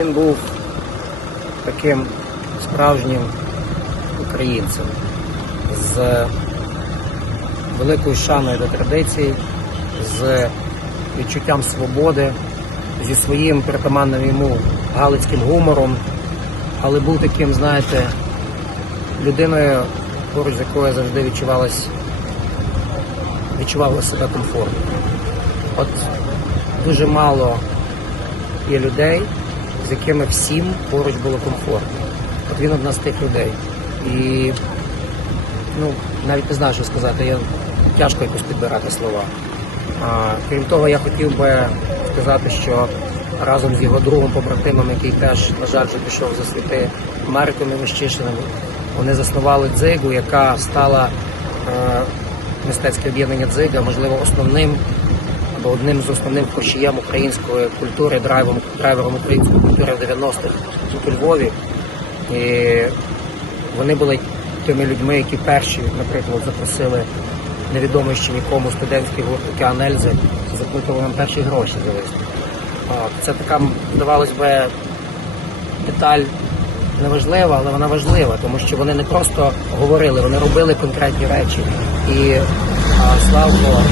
Він був таким справжнім українцем з великою шаною до традицій, з відчуттям свободи, зі своїм притаманним йому галицьким гумором, але був таким, знаєте, людиною, поруч з якою завжди відчувалась, відчувала себе комфортно. От дуже мало є людей, з якими всім поруч було комфортно. От він одна з тих людей. І ну, навіть не знаю, що сказати, я тяжко якось підбирати слова. А, крім того, я хотів би сказати, що разом з його другом побратимом, який теж, на жаль, пішов за світи Америкою Міщишиним, вони заснували дзигу, яка стала е, мистецьке об'єднання дзига, можливо, основним або одним з основним хрущієм української культури, драйвом, драйвером української культури в 90-х тут у Львові. І вони були тими людьми, які перші, наприклад, запросили невідомий ще нікому студентський гурт Океан Ельзи, заплатили нам перші гроші за виступ. Це така, здавалось би, деталь неважлива, але вона важлива, тому що вони не просто говорили, вони робили конкретні речі. І Славко,